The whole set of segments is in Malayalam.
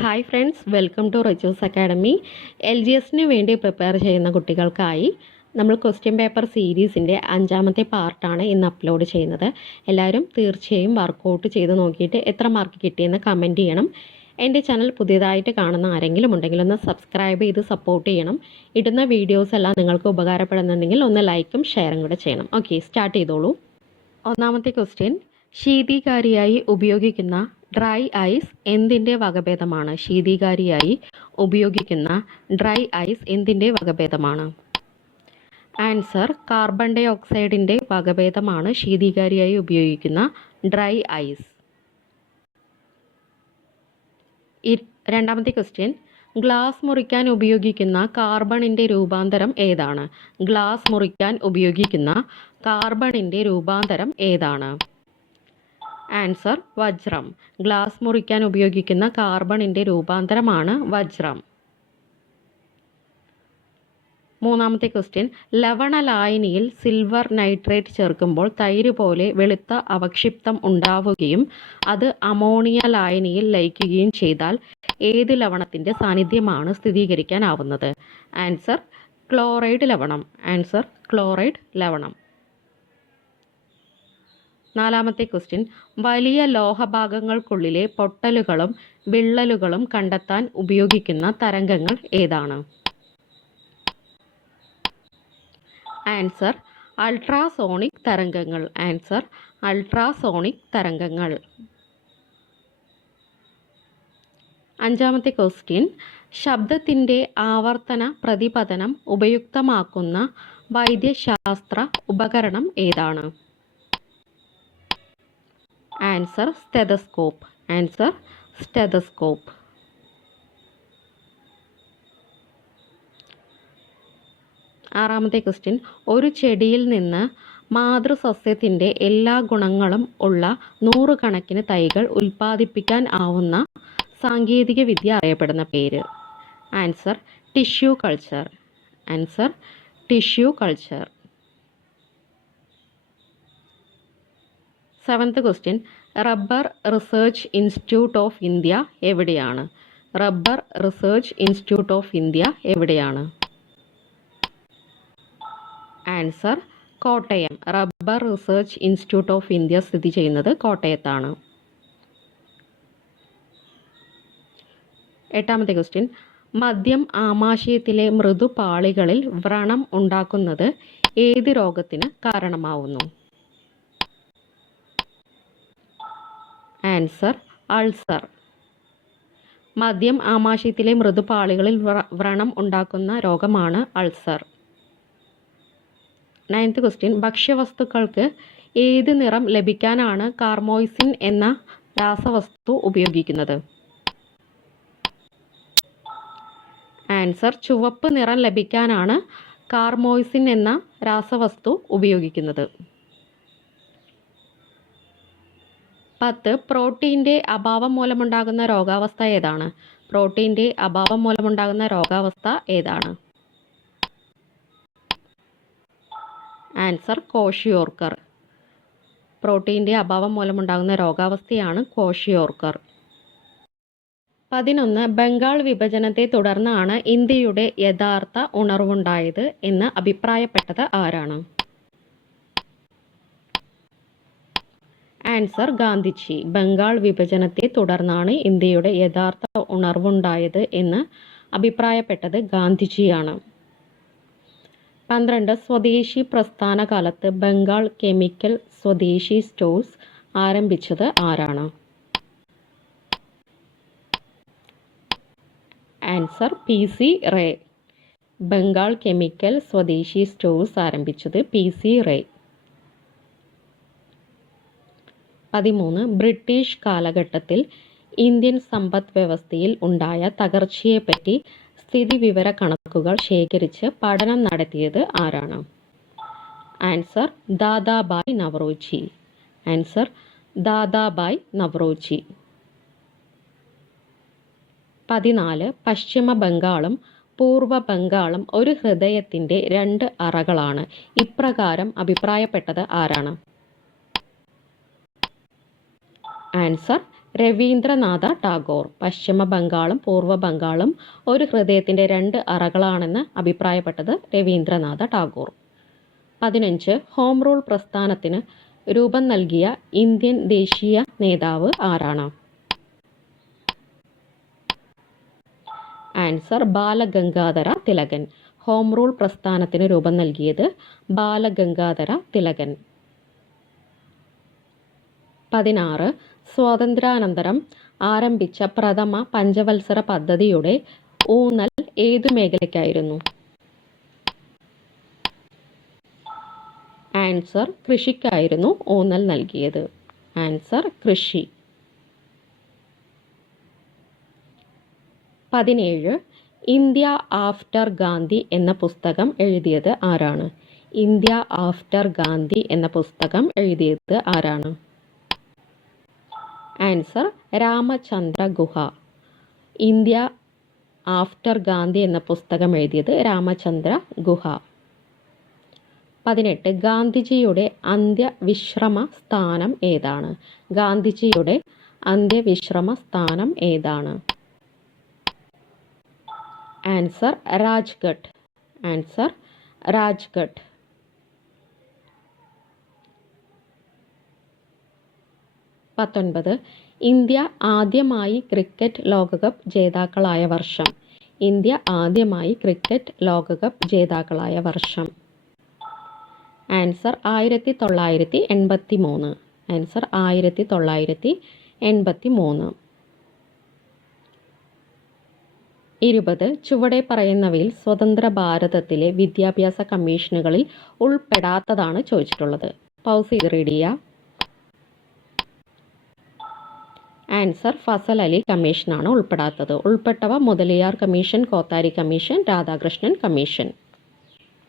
Hi friends, welcome to Richu's academy. LGSന് വേണ്ടി പ്രിപ്പയർ ചെയ്യുന്ന കുട്ടികൾക്കായി നമ്മൾ ക്വസ്റ്റ്യൻ പേപ്പർ സീരീസിൻ്റെ 5ാമത്തെ പാർട്ടാണ് ഇന്ന് അപ്ലോഡ് ചെയ്യുന്നത്. എല്ലാവരും തീർച്ചയായും വർക്കൗട്ട് ചെയ്ത് നോക്കിയിട്ട് എത്ര മാർക്ക് കിട്ടിയെന്ന് കമൻറ്റ് ചെയ്യണം. എൻ്റെ ചാനൽ പുതിയതായിട്ട് കാണുന്ന ആരെങ്കിലും ഉണ്ടെങ്കിൽ ഒന്ന് സബ്സ്ക്രൈബ് ചെയ്ത് സപ്പോർട്ട് ചെയ്യണം. ഇടുന്ന വീഡിയോസ് എല്ലാം നിങ്ങൾക്ക് ഉപകാരപ്പെടുന്നുണ്ടെങ്കിൽ ഒന്ന് ലൈക്കും ഷെയറും കൂടെ ചെയ്യണം. ഓക്കെ, സ്റ്റാർട്ട് ചെയ്തോളൂ. ഒന്നാമത്തെ ക്വസ്റ്റ്യൻ, ശീതീകാരിയായി ഉപയോഗിക്കുന്ന ഡ്രൈ ഐസ് എന്തിൻ്റെ വകഭേദമാണ്? ശീതീകാരിയായി ഉപയോഗിക്കുന്ന ഡ്രൈ ഐസ് എന്തിൻ്റെ വകഭേദമാണ്? ആൻസർ, കാർബൺ ഡൈ ഓക്സൈഡിൻ്റെ വകഭേദമാണ് ശീതീകാരിയായി ഉപയോഗിക്കുന്ന ഡ്രൈ ഐസ്. രണ്ടാമത്തെ ക്വസ്റ്റ്യൻ, ഗ്ലാസ് മുറിക്കാൻ ഉപയോഗിക്കുന്ന കാർബണിൻ്റെ രൂപാന്തരം ഏതാണ്? ഗ്ലാസ് മുറിക്കാൻ ഉപയോഗിക്കുന്ന കാർബണിൻ്റെ രൂപാന്തരം ഏതാണ്? ആൻസർ, വജ്രം. ഗ്ലാസ് മുറിക്കാൻ ഉപയോഗിക്കുന്ന കാർബണിൻ്റെ രൂപാന്തരമാണ് വജ്രം. മൂന്നാമത്തെ ക്വസ്റ്റ്യൻ, ലവണ ലായനിയിൽ സിൽവർ നൈട്രേറ്റ് ചേർക്കുമ്പോൾ തൈര് പോലെ വെളുത്ത അവക്ഷിപ്തം ഉണ്ടാവുകയും അത് അമോണിയ ലായനിയിൽ ലയിക്കുകയും ചെയ്താൽ ഏത് ലവണത്തിൻ്റെ സാന്നിധ്യമാണ് സ്ഥിരീകരിക്കാനാവുന്നത്? ആൻസർ, ക്ലോറൈഡ് ലവണം. ആൻസർ, ക്ലോറൈഡ് ലവണം. നാലാമത്തെ ക്വസ്റ്റ്യൻ, വലിയ ലോഹഭാഗങ്ങൾക്കുള്ളിലെ പൊട്ടലുകളും വിള്ളലുകളും കണ്ടെത്താൻ ഉപയോഗിക്കുന്ന തരംഗങ്ങൾ ഏതാണ്? ആൻസർ, അൾട്രാസോണിക് തരംഗങ്ങൾ. ആൻസർ, അൾട്രാസോണിക് തരംഗങ്ങൾ. അഞ്ചാമത്തെ ക്വസ്റ്റ്യൻ, ശബ്ദത്തിൻ്റെ ആവർത്തന പ്രതിപതനം ഉപയുക്തമാക്കുന്ന വൈദ്യശാസ്ത്ര ഉപകരണം ഏതാണ്? Answer, stethoscope. Answer, stethoscope. ആറാമത്തെ ക്വസ്റ്റ്യൻ, ഒരു ചെടിയിൽ നിന്ന് മാതൃസസ്യത്തിൻ്റെ എല്ലാ ഗുണങ്ങളും ഉള്ള 100 കണക്കിന് തൈകൾ ഉൽപ്പാദിപ്പിക്കാൻ ആവുന്ന സാങ്കേതിക വിദ്യ അറിയപ്പെടുന്ന പേര്? Answer, tissue culture. Answer, tissue culture. Seventh question, rubber research institute of India എവിടെയാണ്? Rubber research institute of India എവിടെയാണ്? Answer, Kottayam. Rubber research institute of India സ്ഥിതി ചെയ്യുന്നത് കോട്ടയത്താണ്. എട്ടാമത്തെ ക്വസ്റ്റ്യൻ, മദ്യം ആമാശയത്തിലെ മൃദുപാളികളിൽ വ്രണം ഉണ്ടാക്കുന്നത് ഏത് രോഗത്തിന് കാരണമാവുന്നു? Answer, ulcer. മദ്യം ആമാശയത്തിലെ മൃദുപാളികളിൽ വ്രണം ഉണ്ടാക്കുന്ന രോഗമാണ് അൾസർ. നയൻത്ത് ക്വസ്റ്റ്യൻ, ഭക്ഷ്യവസ്തുക്കൾക്ക് ഏത് നിറം ലഭിക്കാനാണ് കാർമോയിസിൻ എന്ന രാസവസ്തു ഉപയോഗിക്കുന്നത്? ആൻസർ, ചുവപ്പ് നിറം ലഭിക്കാനാണ് കാർമോയിസിൻ എന്ന രാസവസ്തു ഉപയോഗിക്കുന്നത്. 10, പ്രോട്ടീൻ്റെ അഭാവം മൂലമുണ്ടാകുന്ന രോഗാവസ്ഥ ഏതാണ്? പ്രോട്ടീൻ്റെ അഭാവം മൂലമുണ്ടാകുന്ന രോഗാവസ്ഥ ഏതാണ്? Answer, kwashiorkor. പ്രോട്ടീൻ്റെ അഭാവം മൂലമുണ്ടാകുന്ന രോഗാവസ്ഥയാണ് കോഷിയോർക്കർ. 11, ബംഗാൾ വിഭജനത്തെ തുടർന്നാണ് ഇന്ത്യയുടെ യഥാർത്ഥ ഉണർവുണ്ടായത് എന്ന് അഭിപ്രായപ്പെട്ടത് ആരാണ്? ആൻസർ, ഗാന്ധിജി. ബംഗാൾ വിഭജനത്തെ തുടർന്നാണ് ഇന്ത്യയുടെ യഥാർത്ഥ ഉണർവുണ്ടായത് എന്ന് അഭിപ്രായപ്പെട്ടത് ഗാന്ധിജിയാണ്. 12, സ്വദേശി പ്രസ്ഥാന കാലത്ത് ബംഗാൾ കെമിക്കൽ സ്വദേശി സ്റ്റോഴ്സ് ആരംഭിച്ചത് ആരാണ്? Answer, PC Ray. Bengal chemical Swadeshi stores ആരംഭിച്ചത് PC റേ. 13, ബ്രിട്ടീഷ് കാലഘട്ടത്തിൽ ഇന്ത്യൻ സമ്പദ് വ്യവസ്ഥയിൽ ഉണ്ടായ തകർച്ചയെപ്പറ്റി സ്ഥിതിവിവര കണക്കുകൾ ശേഖരിച്ച് പഠനം നടത്തിയത് ആരാണ്? ആൻസർ, ദാദാബായ് നവറോജി. ആൻസർ, ദാദാബായ് നവറോജി. 14, പശ്ചിമ ബംഗാളും പൂർവ്വ ബംഗാളും ഒരു ഹൃദയത്തിൻ്റെ 2 അറകളാണ്. ഇപ്രകാരം അഭിപ്രായപ്പെട്ടത് ആരാണ്? ആൻസർ, രവീന്ദ്രനാഥ ടാഗോർ. പശ്ചിമ ബംഗാളും പൂർവ്വ ബംഗാളും ഒരു ഹൃദയത്തിൻ്റെ 2 അറകളാണെന്ന് അഭിപ്രായപ്പെട്ടത് രവീന്ദ്രനാഥ ടാഗോർ. 15 ഹോം റൂൾ പ്രസ്ഥാനത്തിന് രൂപം നൽകിയ ഇന്ത്യൻ ദേശീയ നേതാവ് ആരാണ്? Answer Balagangadhara Thilakan. Home rule പ്രസ്ഥാനത്തിന് രൂപം നൽകിയത് ബാലഗംഗാധര തിലകൻ. 16 സ്വാതന്ത്ര്യാനന്തരം ആരംഭിച്ച പ്രഥമ പഞ്ചവത്സര പദ്ധതിയുടെ ഊന്നൽ ഏതു മേഖലയ്ക്കായിരുന്നു? ആൻസർ കൃഷിക്കായിരുന്നു ഊന്നൽ നൽകിയത്. ആൻസർ കൃഷി. 17 ഇന്ത്യ ആഫ്റ്റർ ഗാന്ധി എന്ന പുസ്തകം എഴുതിയത് ആരാണ്? ഇന്ത്യ ആഫ്റ്റർ ഗാന്ധി എന്ന പുസ്തകം എഴുതിയത് ആരാണ്? ആൻസർ രാമചന്ദ്ര ഗുഹ. ഇന്ത്യ ആഫ്റ്റർ ഗാന്ധി എന്ന പുസ്തകം എഴുതിയത് രാമചന്ദ്ര ഗുഹ. 18 ഗാന്ധിജിയുടെ അന്ത്യവിശ്രമ സ്ഥാനം ഏതാണ്? ഗാന്ധിജിയുടെ അന്ത്യവിശ്രമ സ്ഥാനം ഏതാണ്? Answer Rajghat. Answer Rajghat. 19 India ആദ്യമായി ക്രിക്കറ്റ് ലോകകപ്പ് ജേതാക്കളായ വർഷം? ഇന്ത്യ ആദ്യമായി ക്രിക്കറ്റ് ലോകകപ്പ് ജേതാക്കളായ വർഷം? ആൻസർ 1983. ആൻസർ 1983. 20 ചുവടെ പറയുന്നവയിൽ സ്വതന്ത്ര ഭാരതത്തിലെ വിദ്യാഭ്യാസ കമ്മീഷനുകളിൽ ഉൾപ്പെടാത്തതാണ് ചോദിച്ചിട്ടുള്ളത്. പൗസ് ചെയ്ത് റീഡ് ചെയ്യുക. ആൻസർ ഫസൽ അലി കമ്മീഷനാണ് ഉൾപ്പെടാത്തത്. ഉൾപ്പെട്ടവ Mudaliar commission, Kothari commission, Radhakrishnan commission.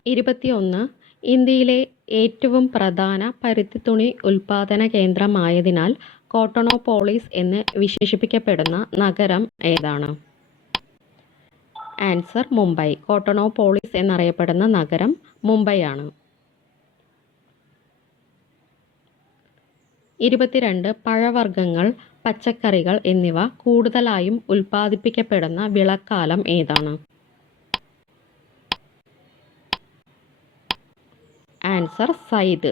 21 ഇന്ത്യയിലെ ഏറ്റവും പ്രധാന പരുത്തിത്തുണി ഉൽപാദന കേന്ദ്രമായതിനാൽ കോട്ടണോപോളിസ് എന്ന് വിശേഷിപ്പിക്കപ്പെടുന്ന നഗരം ഏതാണ്? ആൻസർ മുംബൈ. കോട്ടണോപോളിസ് എന്നറിയപ്പെടുന്ന നഗരം മുംബൈയാണ്. 22 പഴവർഗ്ഗങ്ങൾ, പച്ചക്കറികൾ എന്നിവ കൂടുതലായും ഉൽപ്പാദിപ്പിക്കപ്പെടുന്ന വിളക്കാലം ഏതാണ്? ആൻസർ സൈദ്.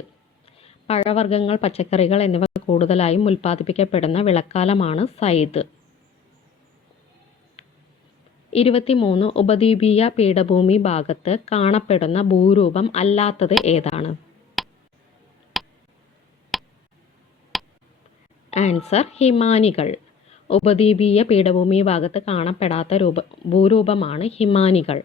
പഴവർഗ്ഗങ്ങൾ, പച്ചക്കറികൾ എന്നിവ കൂടുതലായും ഉൽപ്പാദിപ്പിക്കപ്പെടുന്ന വിളക്കാലമാണ് സൈദ്. 23 ഉപദ്വീപീയ പീഠഭൂമി ഭാഗത്ത് കാണപ്പെടുന്ന ഭൂരൂപം അല്ലാത്തത് ഏതാണ്? ആൻസർ ഹിമാനികൾ. ഉപദ്വീപീയ പീഠഭൂമി ഭാഗത്ത് കാണപ്പെടാത്ത ഭൂരൂപമാണ് ഹിമാനികൾ.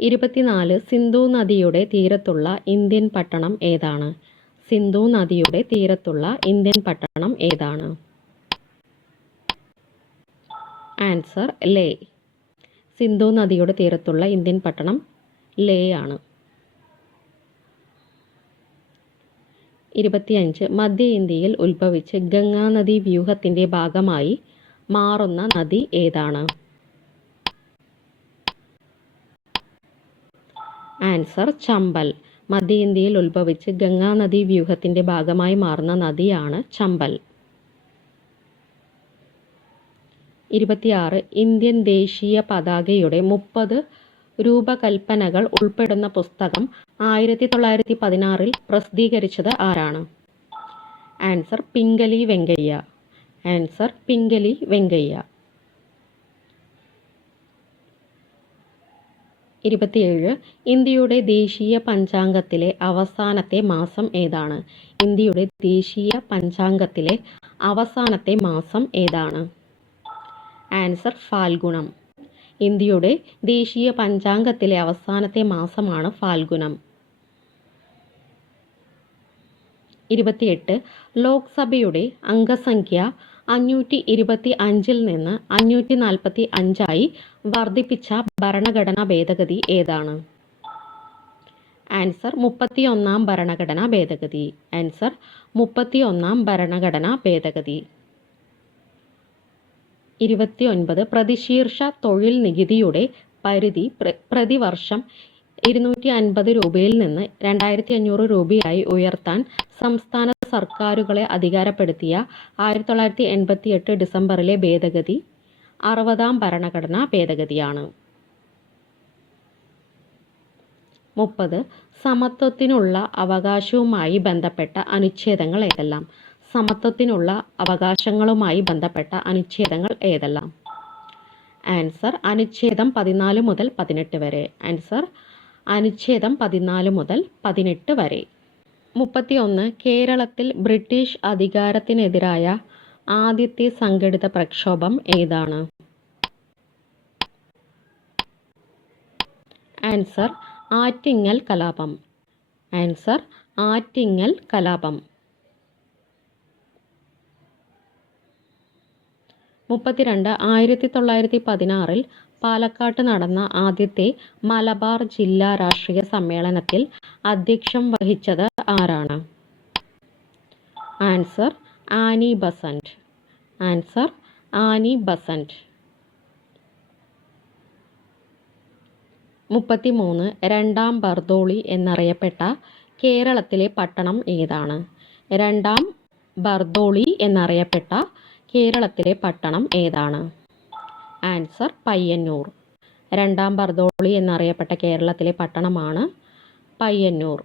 24 സിന്ധു നദിയുടെ തീരത്തുള്ള ഇന്ത്യൻ പട്ടണം ഏതാണ്? സിന്ധു നദിയുടെ തീരത്തുള്ള ഇന്ത്യൻ പട്ടണം ഏതാണ്? ആൻസർ ലേ. സിന്ധു നദിയുടെ തീരത്തുള്ള ഇന്ത്യൻ പട്ടണം ലേ ആണ്. 25 മധ്യ ഇന്ത്യയിൽ ഉത്ഭവിച്ച് ഗംഗാനദി വ്യൂഹത്തിൻ്റെ ഭാഗമായി മാറുന്ന നദി ഏതാണ്? ആൻസർ ചമ്പൽ. മധ്യ ഇന്ത്യയിൽ ഉത്ഭവിച്ച് ഗംഗാനദി വ്യൂഹത്തിൻ്റെ ഭാഗമായി മാറുന്ന നദിയാണ് ചമ്പൽ. 26 ഇന്ത്യൻ ദേശീയ പതാകയുടെ 30 രൂപകൽപ്പനകൾ ഉൾപ്പെടുന്ന പുസ്തകം 1916 പ്രസിദ്ധീകരിച്ചത് ആരാണ്? ആൻസർ പിംഗലി വെങ്കയ്യ. ആൻസർ പിംഗലി വെങ്കയ്യ. 27 ഇന്ത്യയുടെ ദേശീയ പഞ്ചാംഗത്തിലെ അവസാനത്തെ മാസം ഏതാണ്? ഇന്ത്യയുടെ ദേശീയ പഞ്ചാംഗത്തിലെ അവസാനത്തെ മാസം ഏതാണ്? ആൻസർ ഫാൽഗുണം. ഇന്ത്യയുടെ ദേശീയ പഞ്ചാംഗത്തിലെ അവസാനത്തെ മാസമാണ് ഫാൽഗുനം. 28 ലോക്സഭയുടെ അംഗസംഖ്യ 525 നിന്ന് 545 വർദ്ധിപ്പിച്ച ഭരണഘടനാ ഭേദഗതി ഏതാണ്? ആൻസർ 31-ാം ഭരണഘടനാ ഭേദഗതി. ആൻസർ 31-ാം ഭരണഘടനാ ഭേദഗതി. 29 പ്രതിശീർഷ തൊഴിൽ നികുതിയുടെ പരിധി പ്രതിവർഷം 250 രൂപയിൽ നിന്ന് 2500 രൂപയായി ഉയർത്താൻ സംസ്ഥാന സർക്കാരുകളെ അധികാരപ്പെടുത്തിയ 1988 ഡിസംബറിലെ ഭേദഗതി 60-ാം ഭരണഘടനാ ഭേദഗതിയാണ്. 30. സമത്വത്തിനുള്ള അവകാശവുമായി ബന്ധപ്പെട്ട അനുച്ഛേദങ്ങൾ ഏതെല്ലാം? സമത്വത്തിനുള്ള അവകാശങ്ങളുമായി ബന്ധപ്പെട്ട അനുച്ഛേദങ്ങൾ ഏതെല്ലാം? ആൻസർ അനുച്ഛേദം 14 മുതൽ 18 വരെ. ആൻസർ അനുച്ഛേദം 14 മുതൽ 18 വരെ. 31. കേരളത്തിൽ ബ്രിട്ടീഷ് അധികാരത്തിനെതിരായ ആദ്യത്തെ സംഘടിത പ്രക്ഷോഭം ഏതാണ്? ആൻസർ ആറ്റിങ്ങൽ കലാപം. ആൻസർ ആറ്റിങ്ങൽ കലാപം. 32. 1916 പാലക്കാട്ട് നടന്ന ആദ്യത്തെ മലബാർ ജില്ലാ രാഷ്ട്രീയ സമ്മേളനത്തിൽ അധ്യക്ഷം വഹിച്ചത് ആരാണ്? Answer Annie Besant. Answer Annie Besant. 33. രണ്ടാം ബർദോളി എന്നറിയപ്പെട്ട കേരളത്തിലെ പട്ടണം ഏതാണ്? രണ്ടാം ബർദോളി എന്നറിയപ്പെട്ട കേരളത്തിലെ പട്ടണം ഏതാണ്? ആൻസർ പയ്യന്നൂർ. രണ്ടാം ബർദോളി എന്നറിയപ്പെട്ട കേരളത്തിലെ പട്ടണമാണ് പയ്യന്നൂർ.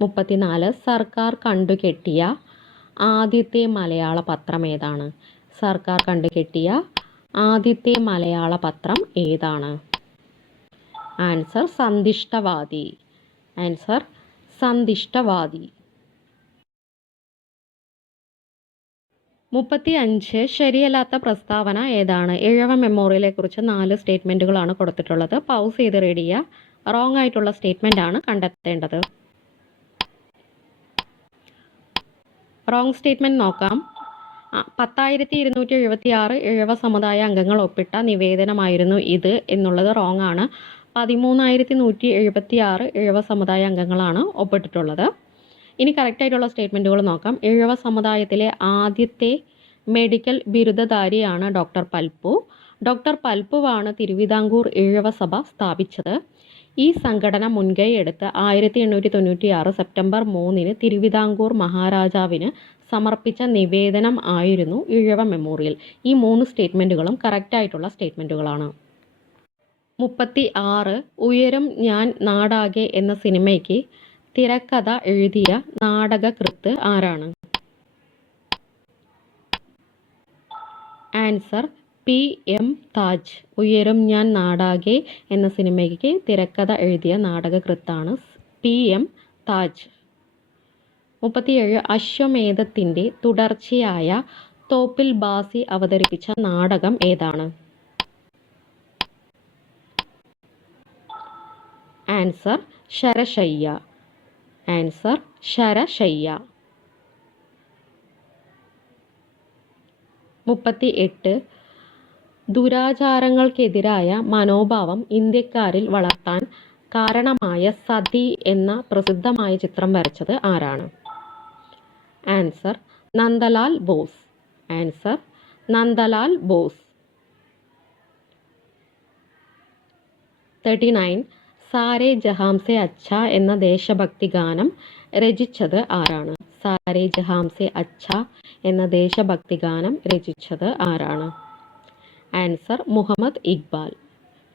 34. സർക്കാർ കണ്ടുകെട്ടിയ ആദ്യത്തെ മലയാള പത്രം ഏതാണ്? സർക്കാർ കണ്ടുകെട്ടിയ ആദ്യത്തെ മലയാള പത്രം ഏതാണ്? ആൻസർ സന്ദിഷ്ടവാദി. ആൻസർ സന്ദിഷ്ടവാദി. 35. ശരിയല്ലാത്ത പ്രസ്താവന ഏതാണ്? ഇഴവ മെമ്മോറിയലെ കുറിച്ച് 4 സ്റ്റേറ്റ്മെൻറ്റുകളാണ് കൊടുത്തിട്ടുള്ളത്. പൗസ് ചെയ്ത് റീഡ് ചെയ്യുക. റോങ് ആയിട്ടുള്ള സ്റ്റേറ്റ്മെൻ്റ് ആണ് കണ്ടെത്തേണ്ടത്. റോങ് സ്റ്റേറ്റ്മെൻറ്റ് നോക്കാം. 10,276 ഇഴവ സമുദായ അംഗങ്ങൾ ഒപ്പിട്ട നിവേദനമായിരുന്നു ഇത് എന്നുള്ളത് റോങ് ആണ്. 13,176 ഇഴവ സമുദായ അംഗങ്ങളാണ് ഒപ്പിട്ടിട്ടുള്ളത്. ഇനി കറക്റ്റായിട്ടുള്ള സ്റ്റേറ്റ്മെൻറ്റുകൾ നോക്കാം. ഇഴവ സമുദായത്തിലെ ആദ്യത്തെ മെഡിക്കൽ ബിരുദധാരിയാണ് ഡോക്ടർ പൽപ്പു. ഡോക്ടർ പൽപ്പുവാണ് തിരുവിതാംകൂർ ഇഴവ സഭ സ്ഥാപിച്ചത്. ഈ സംഘടന മുൻകൈയെടുത്ത് 1896 സെപ്റ്റംബർ 3 തിരുവിതാംകൂർ മഹാരാജാവിന് സമർപ്പിച്ച നിവേദനം ആയിരുന്നു ഇഴവ മെമ്മോറിയൽ. ഈ 3 സ്റ്റേറ്റ്മെൻറ്റുകളും കറക്റ്റായിട്ടുള്ള സ്റ്റേറ്റ്മെൻറ്റുകളാണ്. 36. ഉയരും ഞാൻ നാടാകെ എന്ന സിനിമയ്ക്ക് തിരക്കഥ എഴുതിയ നാടകകൃത്ത് ആരാണ്? Answer PM Taj. ഉയരും ഞാൻ നാടാകെ എന്ന സിനിമയ്ക്ക് തിരക്കഥ എഴുതിയ നാടകകൃത്താണ് PM താജ്. 37. അശ്വമേധത്തിൻ്റെ തുടർച്ചയായ തോപ്പിൽ ബാസി അവതരിപ്പിച്ച നാടകം ഏതാണ്? ആൻസർ ശരശയ്യ. ആൻസർ ശരശയ്യ. 38. ദുരാചാരങ്ങൾക്കെതിരായ മനോഭാവം ഇന്ത്യക്കാരിൽ വളർത്താൻ കാരണമായ സതി എന്ന പ്രസിദ്ധമായ ചിത്രം വരച്ചത് ആരാണ്? ആൻസർ നന്ദലാൽ ബോസ്. ആൻസർ നന്ദലാൽ ബോസ്. 39. സാരേ ജഹാംസെ അച്ഛ എന്ന ദേശഭക്തി ഗാനം രചിച്ചത് ആരാണ്? സാരേ ജഹാംസെ അച്ഛ എന്ന ദേശഭക്തി ഗാനം രചിച്ചത് ആരാണ്? ആൻസർ മുഹമ്മദ് ഇക്ബാൽ.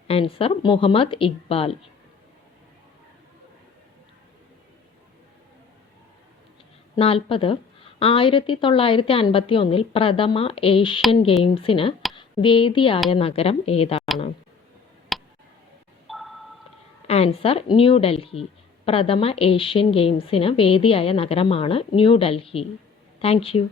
ആൻസർ മുഹമ്മദ് ഇക്ബാൽ. 40. 1951 പ്രഥമ ഏഷ്യൻ ഗെയിംസിന് വേദിയായ നഗരം ഏതാണ്? ആൻസർ ന്യൂഡൽഹി. പ്രഥമ ഏഷ്യൻ ഗെയിംസിന് വേദിയായ നഗരമാണ് ന്യൂഡൽഹി. Thank you.